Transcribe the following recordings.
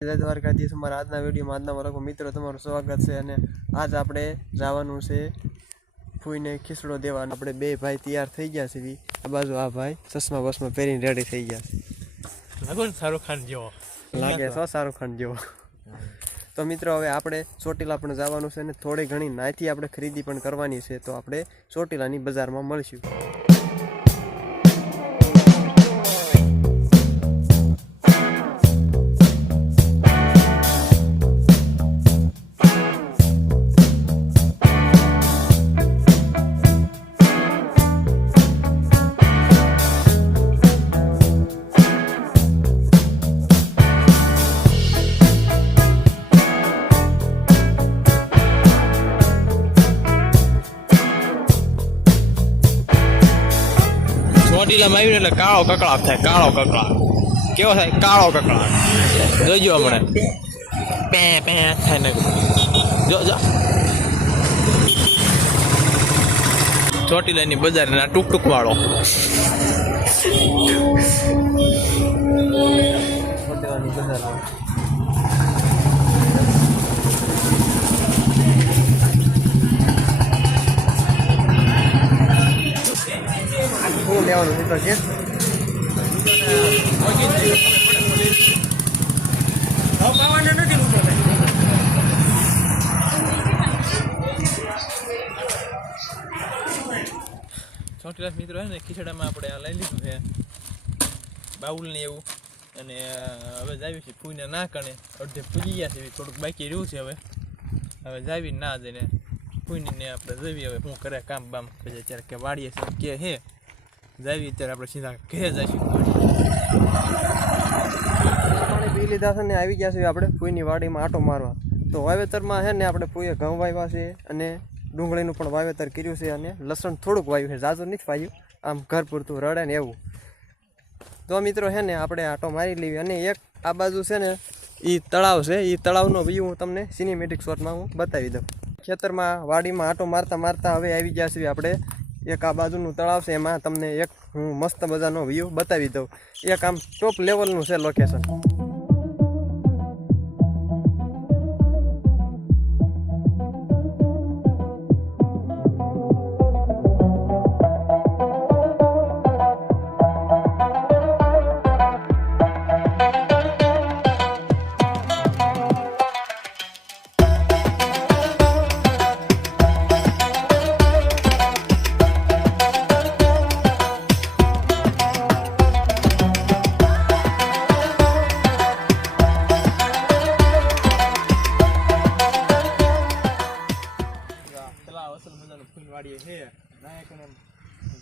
જય દ્વારકાધીશ। અમારા આજના વિડીયોમાં આજના વર્ગમાં મિત્રો તમારું સ્વાગત છે। અને આજ આપણે જવાનું છે ફૂઈને ખીસડો દેવા। આપણે બે ભાઈ તૈયાર થઈ ગયા છે। આ બાજુ આ ભાઈ ચશ્મા બસમાં પહેરીને રેડી થઈ ગયા છે। લાગે શાહરુખ ખાન જેવો લાગે છો શાહરુખ ખાન જેવો। તો મિત્રો હવે આપણે ચોટીલા પણ જવાનું છે અને થોડી ઘણી નાયથી આપણે ખરીદી પણ કરવાની છે। તો આપણે ચોટીલાની બજારમાં મળીશું। ચોટીલામાં આવીને એટલે કાળો કકળાટ થાય। કાળો કકળાટ કેવો થાય? કાળો કકળાટ જોઈજો હમણાં પે પે થાય ને જો જો ચોટીલાની બજારના ટૂંક વાળો ચોટીલાની બજારમાં શું લેવાનું છે? તો છે ચોટીલા મિત્રો છે ને ખીચડામાં આપણે આ લઈ લીધું છે બાઉલ ને એવું। અને હવે જાવી છે ફૂઈને ના કણે અડધે પૂજી ગયા છે, થોડુંક બાકી રહ્યું છે। હવે જાવી ના જઈને ફૂઈને આપણે જઈએ હવે શું કરે કામ બામ પછી અત્યારે કે વાડીએ છે કે હે જાવી અત્યારે આપણે સીધા ઘરે જઈશું। પાણી પી લીધા છે ને આવી ગયા છે આપણે ફૂઈની વાડીમાં આટો મારવા। તો વાવેતરમાં છે ને આપણે ફૂઈએ ઘઉં વાવ્યા છે અને ડુંગળીનું પણ વાવેતર કર્યું છે અને લસણ થોડુંક વાવ્યું છે, ઝાઝું નથી વાવ્યું, આમ ઘર પૂરતું રડે ને એવું। તો મિત્રો છે ને આપણે આટો મારી લેવી। અને એક આ બાજુ છે ને એ તળાવ છે, એ તળાવનો વ્યૂ હું તમને સિનેમેટિક શોટમાં હું બતાવી દઉં। ખેતરમાં વાડીમાં આટો મારતા મારતા હવે આવી ગયા છીએ આપણે એક આ બાજુનું તળાવ છે, એમાં તમને એક હું મસ્ત મજાનો વ્યૂ બતાવી દઉં। એક આમ ટોપ લેવલનું છે લોકેશન।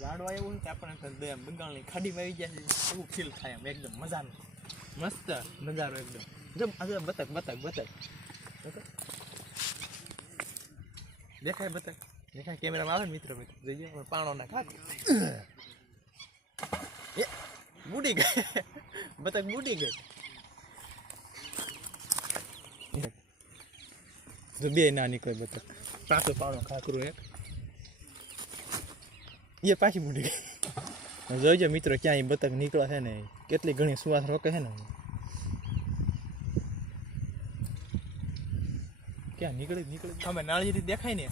ઝાડવા એવું ને આપણને બંગાળની ખાડીમાં આવી ગયા છે એવું ફીલ થાય એમ એકદમ મજાનું મસ્ત નજારો એકદમ। જો આજે બતક બતક બતક દેખાય બતક દેખાય કેમેરામાં આવે ને મિત્રો જોઈએ પાણો ના ખાક એ બુડી ગઈ બતક બુડી ગઈ જો બે ના નીકળે બતક પાછો પાણો ખાકરું એક એ પાછી બુડી ગઈ। જોઈજો મિત્રો ક્યાંય બતક નીકળે છે ને કેટલી ઘણી સુવાસ રોકે છે ને ક્યાં નીકળે અમે નાળિયેરી દેખાય ને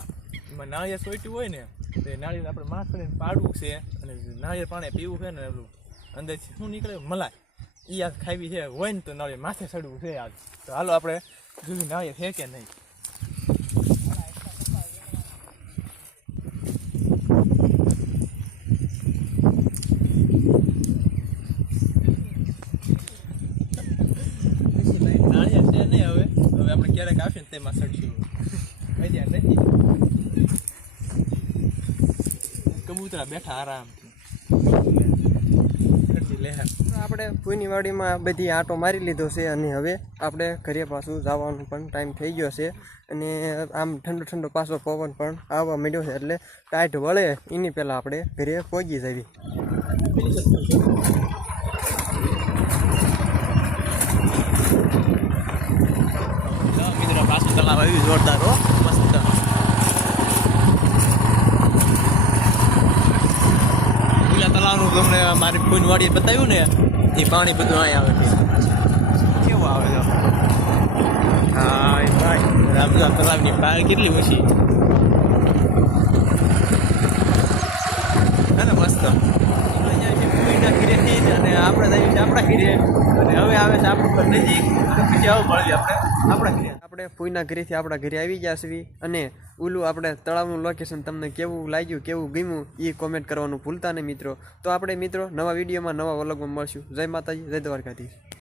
એમાં નાળિયેર સોટ્યું હોય ને તો એ નાળિયેર આપણે માથ કરીને પાડવું છે અને નાળિયેર પાણી પીવું છે ને એટલું અંદરથી શું નીકળે મલાઈ એ આજ ખાવી છે હોય ને તો નાળિયેર માથે ચડવું છે આજ। તો હાલો આપણે જોયું નાળિયેર છે કે નહીં। ક્યારેક આવશે ને તેમાં ચડશું અત્યારે નથી કબૂતરા બેઠા આરામથી લહેર। આપણે ફૂઈની વાડીમાં બધી આટો મારી લીધો છે અને હવે આપણે ઘરે પાછું જવાનું પણ ટાઈમ થઈ ગયો છે। અને આમ ઠંડો ઠંડો પાછો પવન પણ આવવા માંડ્યો છે એટલે ટાઈટ વળે એની પહેલાં આપણે ઘરે પહોંચી જવી। પાછું તળાવ આવ્યું જોરદાર હો મસ્ત। તળાવનું તમને મારી ફૂનવાડીએ બતાવ્યું ને એ પાણી બધું અહીં આવે છે કેવું આવે છે। આ તળાવની પાળ કેટલી ઓછી હા ને મસ્ત અહીંયા છે ભૂમિના ઘીરેથી અને આપણે જઈએ છીએ આપણા ઘીરે અને હવે આવે છે આપણું ઘર નજીક પછી આવું મળીએ આપણા ઘીરે આપણે ફૂઈના ઘરેથી આપણા ઘરે આવી ગયા છીએ અને ઓલું આપણે તળાવનું લોકેશન તમને કેવું લાગ્યું કેવું ગમ્યું એ કોમેન્ટ કરવાનું ભૂલતા નહીં મિત્રો. તો આપણે મિત્રો નવા વિડીયોમાં નવા વ્લોગમાં મળશું. જય માતાજી, જય દ્વારકાધીશ.